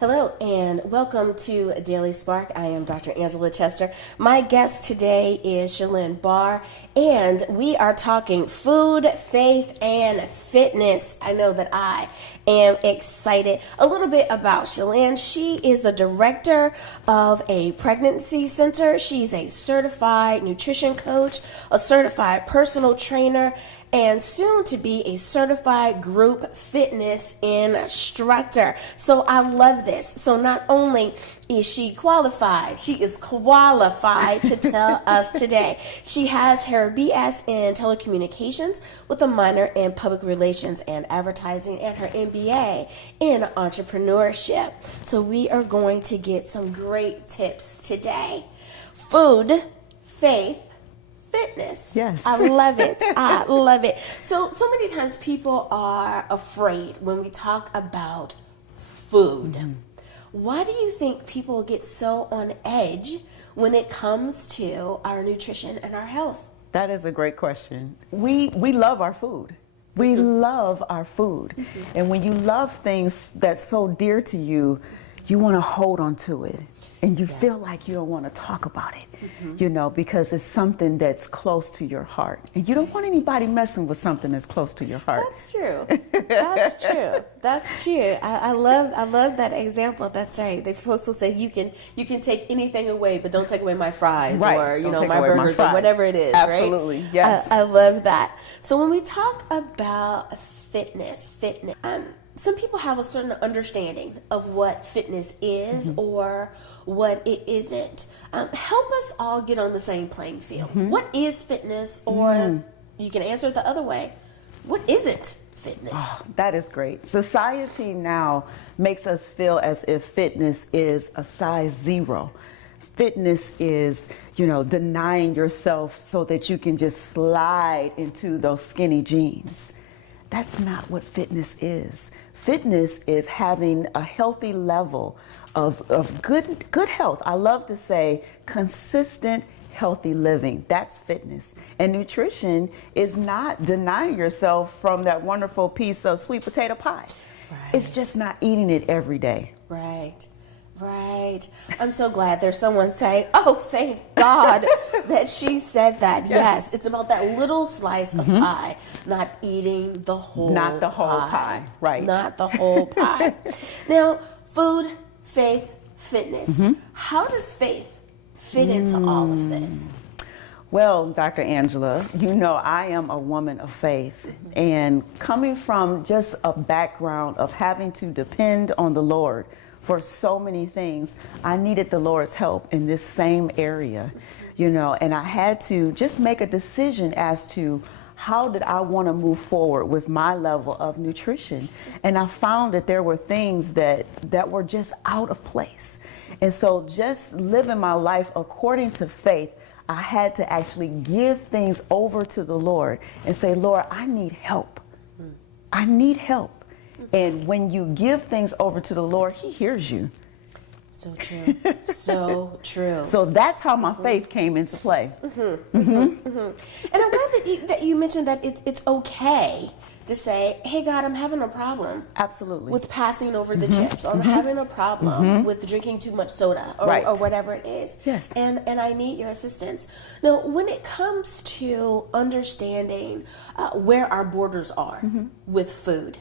Hello and welcome to Daily Spark. I am Dr. Angela Chester. My guest today is Shalynne Barr, and we are talking food, faith, and fitness. I know that I am excited. A little bit about Shalynne. She is the director of a pregnancy center. She's a certified nutrition coach, a certified personal trainer, and soon to be a certified group fitness instructor. So I love this. So not only is she qualified, she is qualified to tell us today. She has her BS in telecommunications with a minor in public relations and advertising and her MBA in entrepreneurship. So we are going to get some great tips today. Food, faith, fitness. Yes. I love it. I love it. So many times people are afraid when we talk about food. Mm-hmm. Why do you think people get so on edge when it comes to our nutrition and our health? That is a great question. We love our food. We love our food. Mm-hmm. And when you love things that's so dear to you, you want to hold on to it. And you feel like you don't want to talk about it, you know, because it's something that's close to your heart. And you don't want anybody messing with something that's close to your heart. That's true. That's true. That's true. I love that example. That's right. The folks will say you can take anything away, but don't take away my fries or my burgers or whatever it is. Absolutely. Right? Yes. I love that. So when we talk about fitness. Some people have a certain understanding of what fitness is or what it isn't. Help us all get on the same playing field. What is fitness? Or you can answer it the other way. What isn't fitness? Oh, that is great. Society now makes us feel as if fitness is a size 0. Fitness is, denying yourself so that you can just slide into those skinny jeans. That's not what fitness is. Fitness is having a healthy level of good health. I love to say consistent, healthy living. That's fitness. And nutrition is not denying yourself from that wonderful piece of sweet potato pie. Right. It's just not eating it every day. Right. Right. I'm so glad there's someone saying, oh, thank God that she said that. Yes, it's about that little slice of pie, not eating the whole pie. Not the whole pie, right. Not the whole pie. Now, food, faith, fitness. How does faith fit into all of this? Well, Dr. Angela, I am a woman of faith. And coming from just a background of having to depend on the Lord for so many things, I needed the Lord's help in this same area, and I had to just make a decision as to how did I want to move forward with my level of nutrition. And I found that there were things that were just out of place. And so just living my life according to faith, I had to actually give things over to the Lord and say, Lord, I need help. I need help. And when you give things over to the Lord, He hears you. So true. So true. So that's how my faith came into play. And I'm glad that you mentioned that it's okay to say, hey, God, I'm having a problem. Absolutely. With passing over the chips. Or I'm having a problem with drinking too much soda or whatever it is. Yes. And I need your assistance. Now, when it comes to understanding where our borders are with food,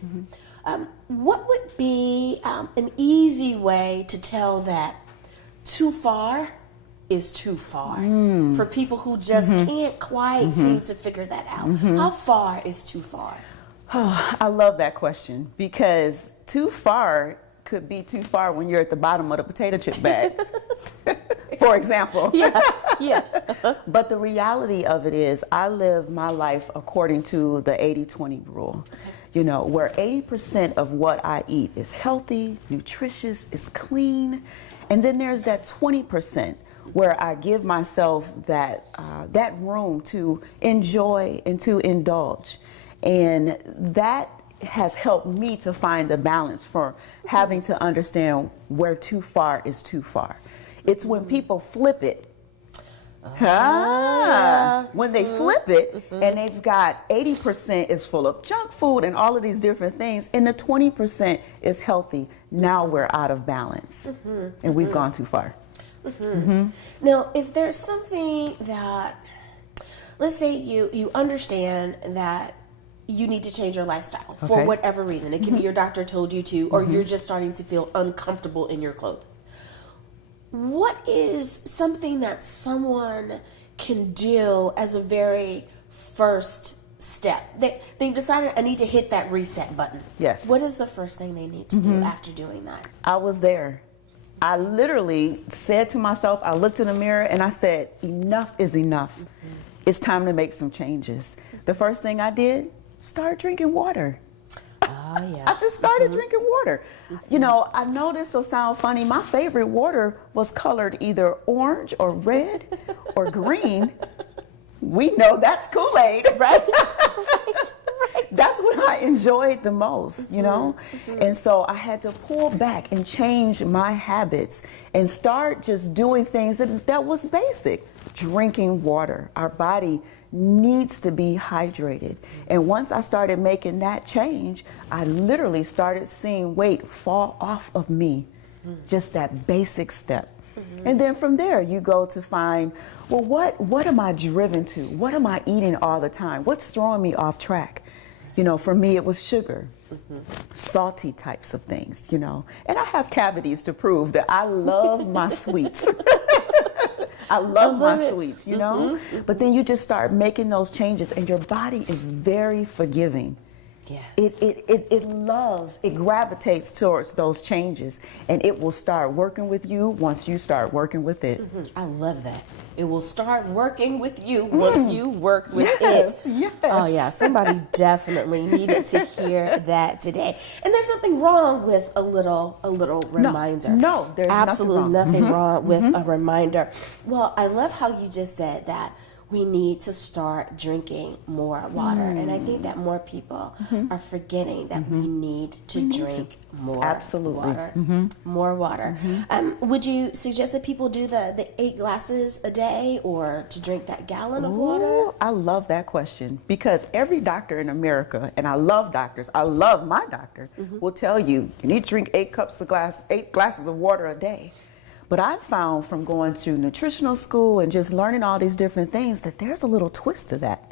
what would be an easy way to tell that too far is too far for people who just can't quite seem to figure that out? How far is too far? Oh, I love that question, because too far could be too far when you're at the bottom of the potato chip bag, for example. Yeah. But the reality of it is I live my life according to the 80-20 rule. Where 80% of what I eat is healthy, nutritious, is clean. And then there's that 20% where I give myself that room to enjoy and to indulge. And that has helped me to find the balance for having to understand where too far is too far. It's when people flip it. When they flip it and they've got 80% is full of junk food and all of these different things, and the 20% is healthy. Now we're out of balance and we've gone too far. Now, if there's something that, let's say you understand that you need to change your lifestyle for whatever reason. It can be your doctor told you to, or you're just starting to feel uncomfortable in your clothes. What is something that someone can do as a very first step? They've decided, I need to hit that reset button. Yes. What is the first thing they need to do after doing that? I was there. I literally said to myself, I looked in the mirror and I said, enough is enough. It's time to make some changes. The first thing I did, start drinking water. I just started drinking water. You know, I know this will sound funny. My favorite water was colored either orange or red or green. We know that's Kool-Aid. Right? That's what I enjoyed the most, you know? And so I had to pull back and change my habits and start just doing things that was basic. Drinking water. Our body needs to be hydrated. And once I started making that change, I literally started seeing weight fall off of me. Just that basic step. And then from there, you go to find, well, what am I driven to? What am I eating all the time? What's throwing me off track? You know, for me, it was sugar, salty types of things, you know. And I have cavities to prove that I love my sweets. I love my sweets, you know. But then you just start making those changes, and your body is very forgiving. Yes. It gravitates towards those changes, and it will start working with you once you start working with it. I love that. It will start working with you once you work with it. Yes. Oh yeah, somebody definitely needed to hear that today. And there's nothing wrong with a little reminder. No, there's absolutely nothing wrong with a reminder. Well, I love how you just said that we need to start drinking more water. And I think that more people are forgetting that we need to drink more water. More water. Would you suggest that people do the 8 glasses a day, or to drink that gallon of water? I love that question, because every doctor in America, and I love doctors, I love my doctor, will tell you, you need to drink 8 glasses of water a day. But I've found from going to nutritional school and just learning all these different things that there's a little twist to that.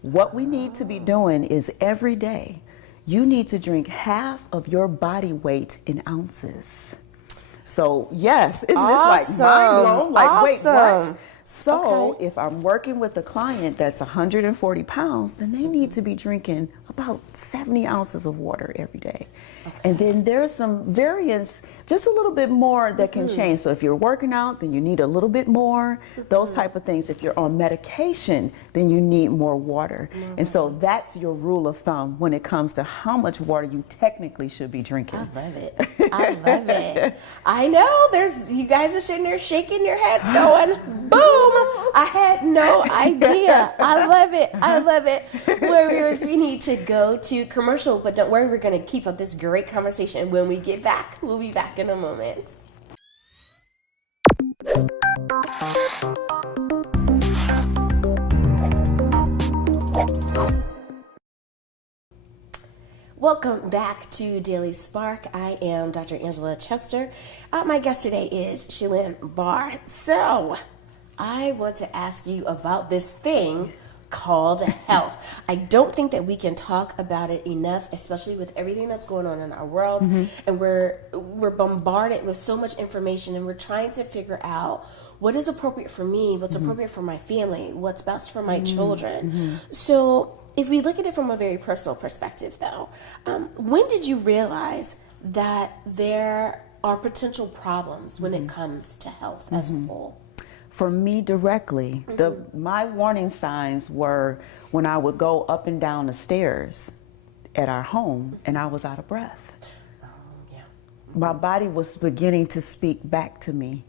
What we need to be doing is every day, you need to drink half of your body weight in ounces. So yes, isn't this like mind blown? Like, wait, what? So if I'm working with a client that's 140 pounds, then they need to be drinking about 70 ounces of water every day. And then there's some variance, just a little bit more that can change. So if you're working out, then you need a little bit more, those type of things. If you're on medication, then you need more water. And so that's your rule of thumb when it comes to how much water you technically should be drinking. I love it. I love it. I know you guys are sitting there shaking your heads going, boom. I had no idea. I love it. I love it. Well, viewers, we need to go to commercial, but don't worry, we're going to keep up this great conversation when we get back. We'll be back in a moment. Welcome back to Daily Spark. I am Dr. Angela Chester. My guest today is Shalynne Barr. So, I want to ask you about this thing called health. I don't think that we can talk about it enough, especially with everything that's going on in our world. And we're bombarded with so much information, and we're trying to figure out what is appropriate for me, what's appropriate for my family, what's best for my children. So if we look at it from a very personal perspective, though, when did you realize that there are potential problems when it comes to health as a whole? For me directly, my warning signs were when I would go up and down the stairs at our home and I was out of breath. My body was beginning to speak back to me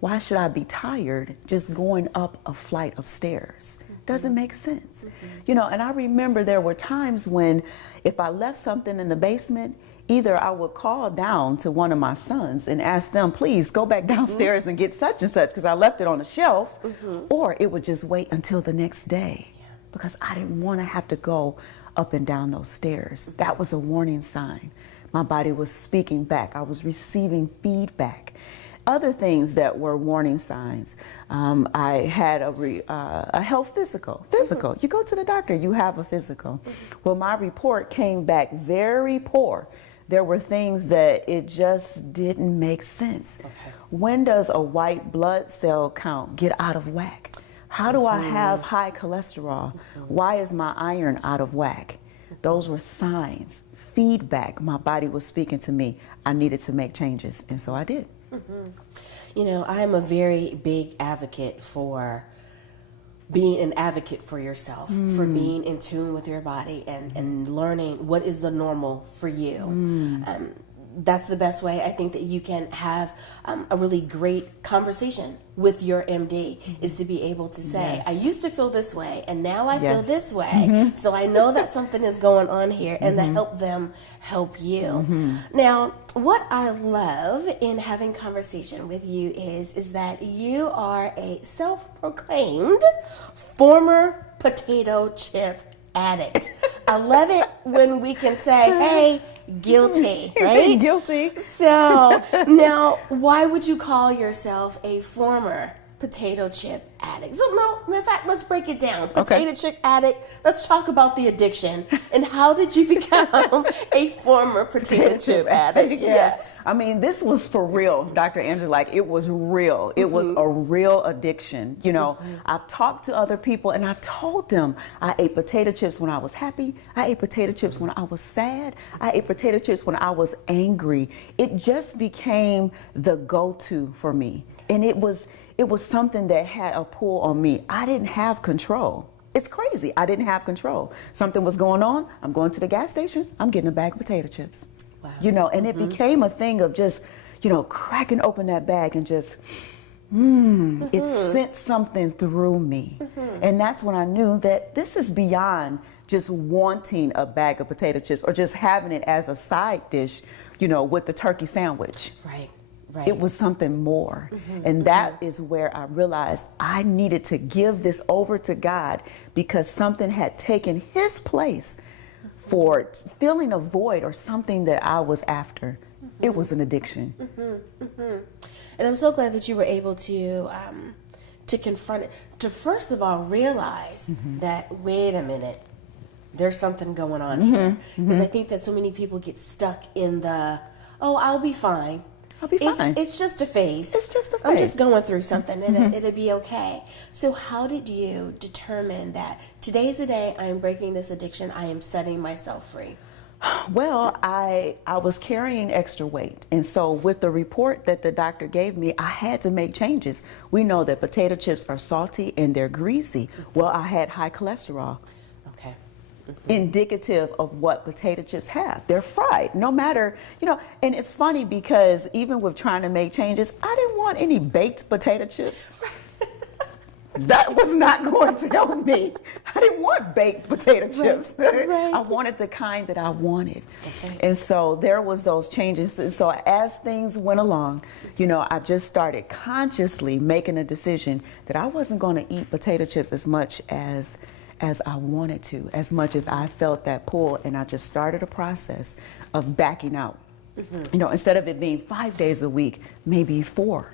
Why should I be tired just going up a flight of stairs? Doesn't make sense. You know, and I remember there were times when if I left something in the basement, either I would call down to one of my sons and ask them, please go back downstairs and get such and such because I left it on the shelf, or it would just wait until the next day because I didn't want to have to go up and down those stairs. That was a warning sign. My body was speaking back. I was receiving feedback. Other things that were warning signs. I had a health physical. You go to the doctor, you have a physical. Well, my report came back very poor. There were things that it just didn't make sense. Okay. When does a white blood cell count get out of whack? How do I have high cholesterol? Why is my iron out of whack? Those were signs, feedback. My body was speaking to me. I needed to make changes, and so I did. You know, I am a very big advocate for being an advocate for yourself, for being in tune with your body and learning what is the normal for you. That's the best way I think that you can have a really great conversation with your MD is to be able to say, I used to feel this way and now I feel this way. So I know that something is going on here and to help them help you. Now, what I love in having conversation with you is that you are a self-proclaimed former potato chip addict. I love it when we can say, hey, guilty, right? Guilty. So now, why would you call yourself a former potato chip addict? So no, in fact, let's break it down. Potato chip addict. Let's talk about the addiction and how did you become a former potato chip addict? Yes. I mean, this was for real, Dr. Angela. Like, it was real. It was a real addiction. You know, I've talked to other people and I've told them I ate potato chips when I was happy. I ate potato chips when I was sad. I ate potato chips when I was angry. It just became the go-to for me. And it was something that had a pull on me. I didn't have control. It's crazy. I didn't have control. Something was going on. I'm going to the gas station. I'm getting a bag of potato chips. Wow. You know, and it became a thing of just, you know, cracking open that bag and just, it sent something through me. And that's when I knew that this is beyond just wanting a bag of potato chips or just having it as a side dish, you know, with the turkey sandwich. Right. Right. It was something more. And that is where I realized I needed to give this over to God because something had taken his place for filling a void or something that I was after. It was an addiction. And I'm so glad that you were able to confront it, to first of all realize that, wait a minute, there's something going on here. Because I think that so many people get stuck in the, oh, I'll be fine. I'll be fine. It's just a phase. It's just a phase. I'm just going through something and it'll be okay. So how did you determine that today's the day I am breaking this addiction, I am setting myself free? Well, I was carrying extra weight. And so with the report that the doctor gave me, I had to make changes. We know that potato chips are salty and they're greasy. Well, I had high cholesterol. Okay. Indicative of what potato chips have. They're fried, no matter, you know, and it's funny because even with trying to make changes, I didn't want any baked potato chips. That was not going to help me. I didn't want baked potato chips. Right. I wanted the kind that I wanted. Right. And so there was those changes. And so as things went along, you know, I just started consciously making a decision that I wasn't going to eat potato chips as much as I wanted to, as much as I felt that pull, and I just started a process of backing out. You know, instead of it being 5 days a week, maybe 4.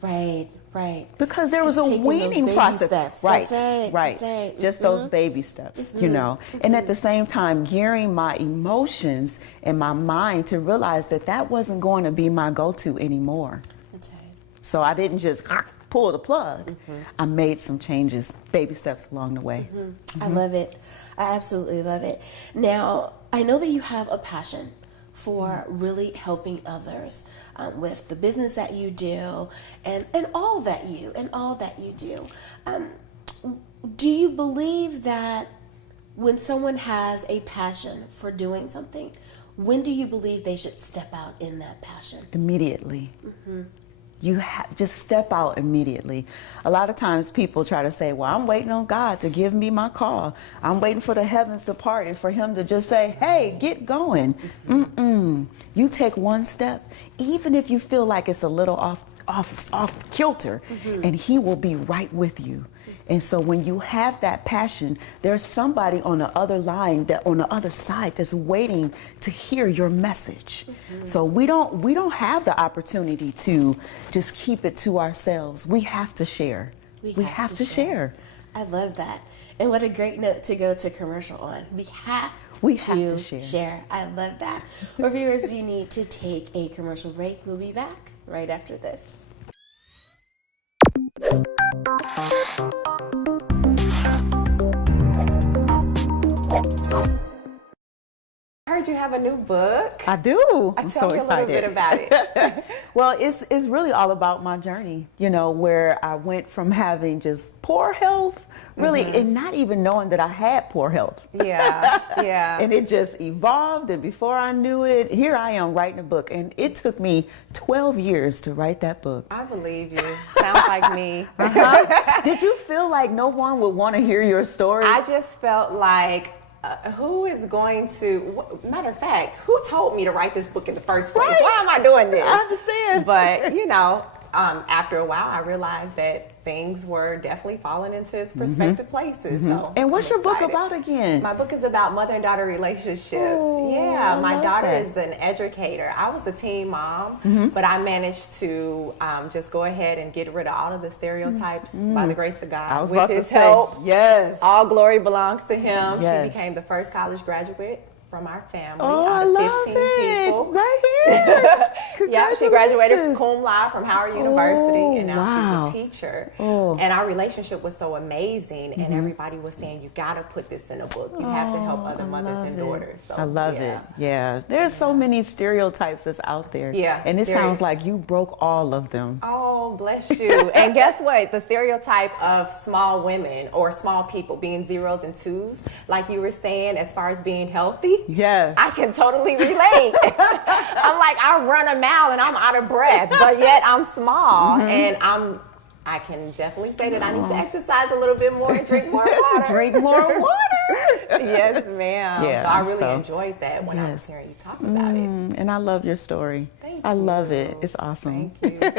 Right, right. Because there was a weaning process. Steps. Right, That's right. That's right. Just those baby steps, you know. And at the same time, gearing my emotions and my mind to realize that that wasn't going to be my go-to anymore. That's right. So I didn't just pull the plug. I made some changes, baby steps along the way. I love it. I absolutely love it. Now, I know that you have a passion for really helping others with the business that you do and all that you do. Do you believe that when someone has a passion for doing something, when do you believe they should step out in that passion? Immediately. just step out immediately. A lot of times people try to say, well, I'm waiting on God to give me my call. I'm waiting for the heavens to part and for him to just say, hey, get going. You take one step, even if you feel like it's a little off kilter, and he will be right with you. And so when you have that passion, there's somebody on the other line, that on the other side, that's waiting to hear your message. So we don't have the opportunity to just keep it to ourselves. We have to share. We have to share. I love that. And what a great note to go to commercial on. We have to share. I love that. Well, viewers, we need to take a commercial break. We'll be back right after this. I heard you have a new book. I do. I'm so excited. Tell me a little bit about it. Well, it's really all about my journey, where I went from having just poor health, really, and not even knowing that I had poor health. Yeah. And it just evolved, and before I knew it, here I am writing a book. And it took me 12 years to write that book. I believe you. Sounds like me. Did you feel like no one would want to hear your story? I just felt like, who is going to, matter of fact, who told me to write this book in the first place? Right. Why am I doing this? I understand. But, after a while, I realized that things were definitely falling into its prospective places. So and what's your book about again? My book is about mother and daughter relationships. Oh, My daughter is an educator. I was a teen mom, but I managed to just go ahead and get rid of all of the stereotypes by the grace of God. I was With about to his say, help, yes. all glory belongs to him. Yes. She became the first college graduate from our family Oh, out of I love 15 people. Right here. Yeah, she graduated cum laude from Howard University, and now wow. she's a teacher. Oh. And our relationship was so amazing, and everybody was saying, you got to put this in a book. You have to help other mothers and daughters. So, I love it. Yeah. There's so many stereotypes that's out there. Yeah. And it sounds like you broke all of them. Oh, bless you. And guess what? The stereotype of small women or small people being zeros and twos, like you were saying, as far as being healthy. Yes. I can totally relate. I'm like, I run a mile and I'm out of breath, but yet I'm small, and I can definitely say that I need to exercise a little bit more and drink more water. Drink more water. Yes, ma'am. Yeah, so I really enjoyed that when I was hearing you talk about it. And I love your story. Thank I you. love it. It's awesome. Thank you.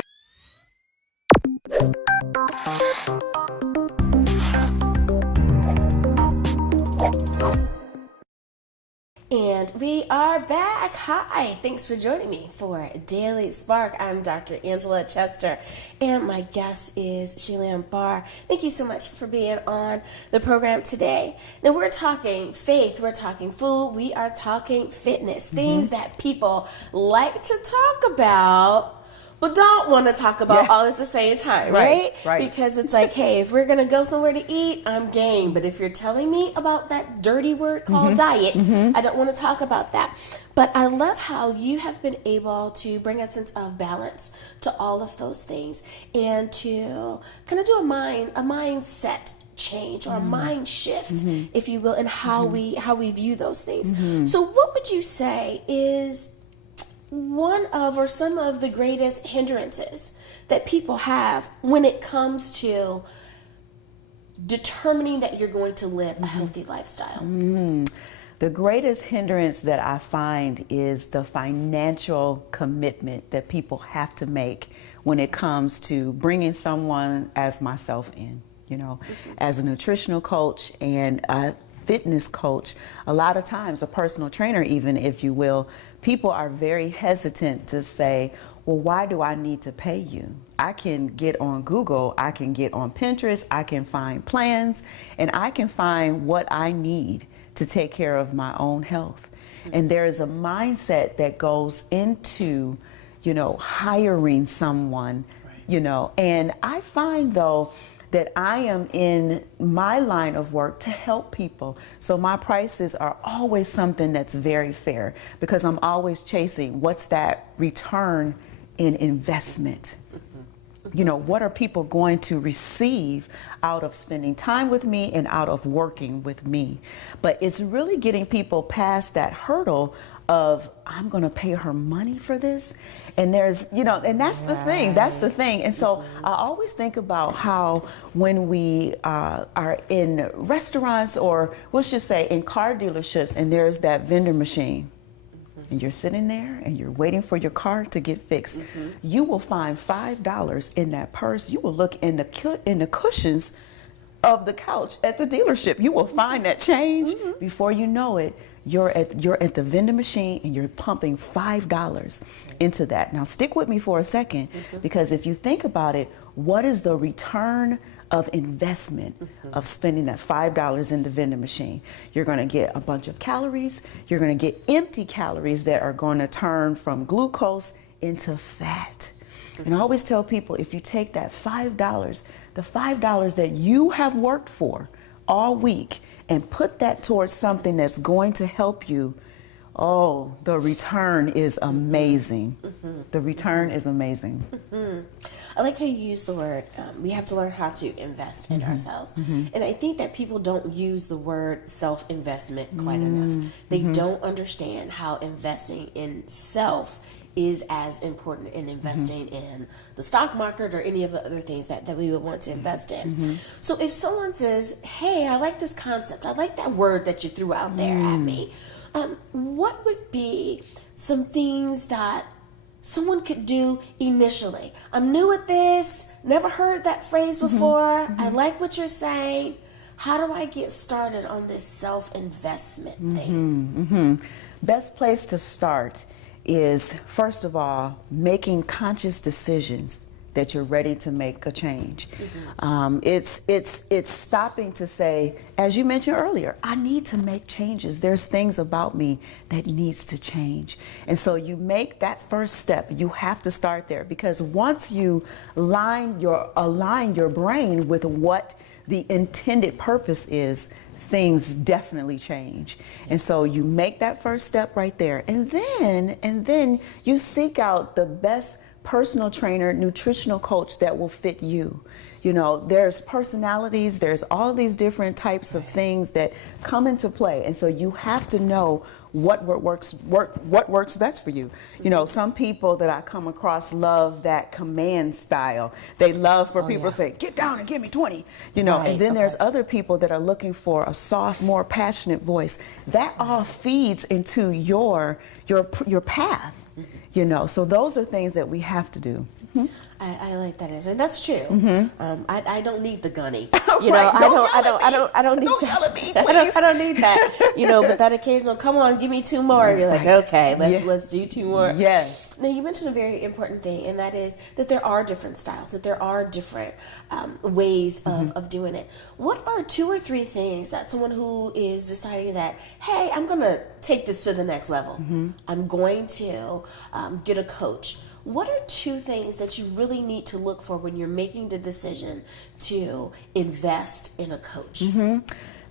And we are back. Hi, thanks for joining me for Daily Spark. I'm Dr. Angela Chester, and my guest is Shalynne Barr. Thank you so much for being on the program today. Now, we're talking faith, we're talking food, we are talking fitness, things that people like to talk about, but don't want to talk about all at the same time, right? Because it's like, hey, if we're going to go somewhere to eat, I'm game. But if you're telling me about that dirty word called diet, I don't want to talk about that. But I love how you have been able to bring a sense of balance to all of those things and to kind of do a mindset change or a mind shift, if you will, in how we view those things. So what would you say is one of or some of the greatest hindrances that people have when it comes to determining that you're going to live a healthy lifestyle? The greatest hindrance that I find is the financial commitment that people have to make when it comes to bringing someone as myself in, as a nutritional coach and a fitness coach. A lot of times, a personal trainer even, if you will, people are very hesitant to say, well, why do I need to pay you? I can get on Google, I can get on Pinterest, I can find plans, and I can find what I need to take care of my own health. And there is a mindset that goes into, hiring someone, and I find though, that I am in my line of work to help people. So my prices are always something that's very fair because I'm always chasing what's that return in investment. You know, what are people going to receive out of spending time with me and out of working with me? But it's really getting people past that hurdle of, I'm going to pay her money for this. And there's, you know, and that's the thing. That's the thing. And so I always think about how when we are in restaurants, or let's just say in car dealerships, and there's that vendor machine, and you're sitting there and you're waiting for your car to get fixed, you will find $5 in that purse. You will look in the cushions of the couch at the dealership. You will find that change. Before you know it, you're at the vending machine and you're pumping $5 into that. Now stick with me for a second, because if you think about it, what is the return of investment of spending that $5 in the vending machine? You're going to get a bunch of calories. You're going to get empty calories that are going to turn from glucose into fat. And I always tell people, if you take that $5, the $5 that you have worked for all week, and put that towards something that's going to help you, oh, the return is amazing. The return is amazing. I like how you use the word, we have to learn how to invest in ourselves. And I think that people don't use the word self-investment quite enough. They don't understand how investing in self is as important in investing in the stock market or any of the other things that we would want to invest in. So if someone says, hey, I like this concept, I like that word that you threw out there at me, what would be some things that someone could do initially? I'm new at this, never heard that phrase before, I like what you're saying. How do I get started on this self-investment thing? Best place to start is, first of all, making conscious decisions that you're ready to make a change. It's stopping to say, as you mentioned earlier, I need to make changes. There's things about me that needs to change. And so you make that first step. You have to start there, because once you align your brain with what the intended purpose is, things definitely change. And so you make that first step right there. And then you seek out the best personal trainer, nutritional coach that will fit you. You know, there's personalities, there's all these different types of things that come into play. And so you have to know what works best for you. You know, some people that I come across love that command style. They love for people to say, get down and give me 20, you know, and then there's other people that are looking for a soft, more passionate voice. That all feeds into your path, you know. So those are things that we have to do. I like that answer. And that's true. I don't need the gunny. You know, I don't need that. I don't need that. You know, but that occasional, come on, give me two more. You're like, okay, let's do two more. Yes. Now, you mentioned a very important thing, and that is that there are different styles, that there are different ways of doing it. What are 2 or 3 things that someone who is deciding that, hey, I'm going to take this to the next level, I'm going to get a coach, what are 2 things that you really need to look for when you're making the decision to invest in a coach?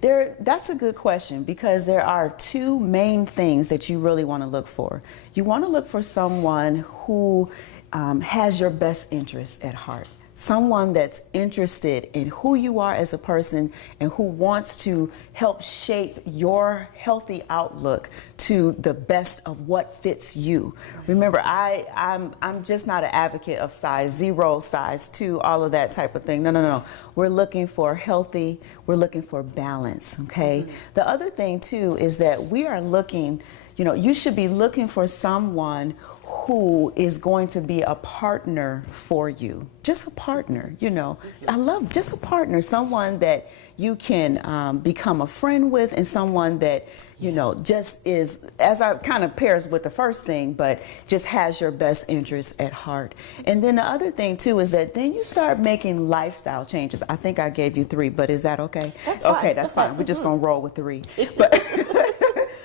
That's a good question, because there are 2 main things that you really want to look for. You want to look for someone who has your best interests at heart. Someone that's interested in who you are as a person and who wants to help shape your healthy outlook to the best of what fits you. Remember, I'm just not an advocate of size 0, size 2, all of that type of thing. No. We're looking for healthy, we're looking for balance, okay? The other thing too is that we are looking, you know, you should be looking for someone who is going to be a partner for you. Just a partner, you know. I love just a partner, someone that you can become a friend with, and someone that, you know, just is, as I kind of pairs with the first thing, but just has your best interests at heart. And then the other thing too is that then you start making lifestyle changes. I think I gave you 3, but is that okay? That's fine. Okay, that's fine. We're just gonna roll with 3.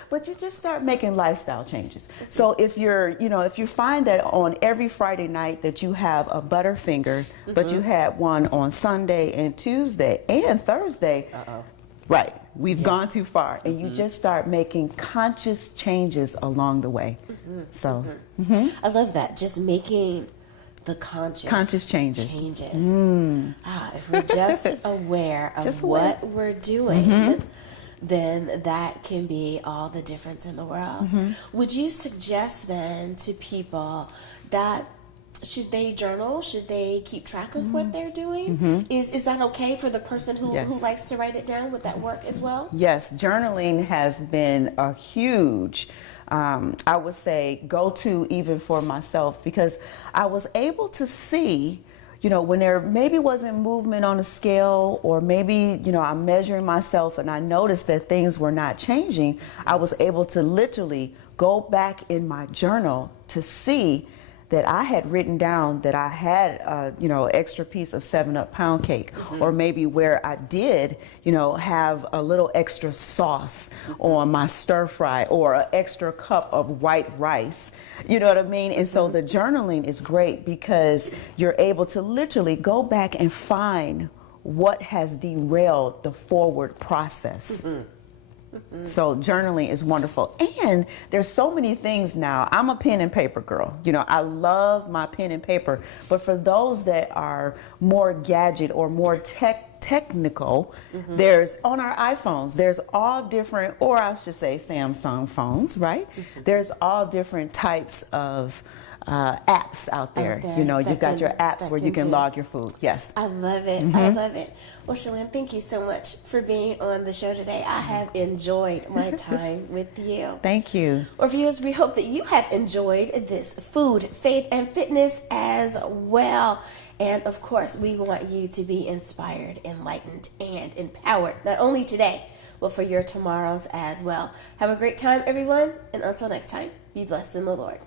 But you just start making lifestyle changes. So if if you find that on every Friday night that you have a Butterfinger, but you had one on Sunday and Tuesday and Thursday, right, we've gone too far. And you just start making conscious changes along the way. So I love that. Just making The conscious changes. If we're just aware of what we're doing, then that can be all the difference in the world. Would you suggest then to people that should they journal? Should they keep track of what they're doing? Is that okay for the person who likes to write it down? Would that work as well? Yes, journaling has been a huge, I would say, go-to even for myself, because I was able to see, when there maybe wasn't movement on a scale, or maybe, I'm measuring myself and I noticed that things were not changing, I was able to literally go back in my journal to see that I had written down that I had, extra piece of 7-Up pound cake, or maybe where I did, have a little extra sauce on my stir fry, or an extra cup of white rice. You know what I mean? And so the journaling is great because you're able to literally go back and find what has derailed the forward process. So journaling is wonderful. And there's so many things now. I'm a pen and paper girl. I love my pen and paper. But for those that are more gadget or more technical, there's on our iPhones, there's all different, or I should say Samsung phones, right? There's all different types of apps out there. You've got your apps where you can log your food. Yes. I love it. I love it. Well, Shalynne, thank you so much for being on the show today. I have enjoyed my time with you. Thank you. Well, viewers, we hope that you have enjoyed this food, faith, and fitness as well. And of course, we want you to be inspired, enlightened, and empowered, not only today, but for your tomorrows as well. Have a great time, everyone. And until next time, be blessed in the Lord.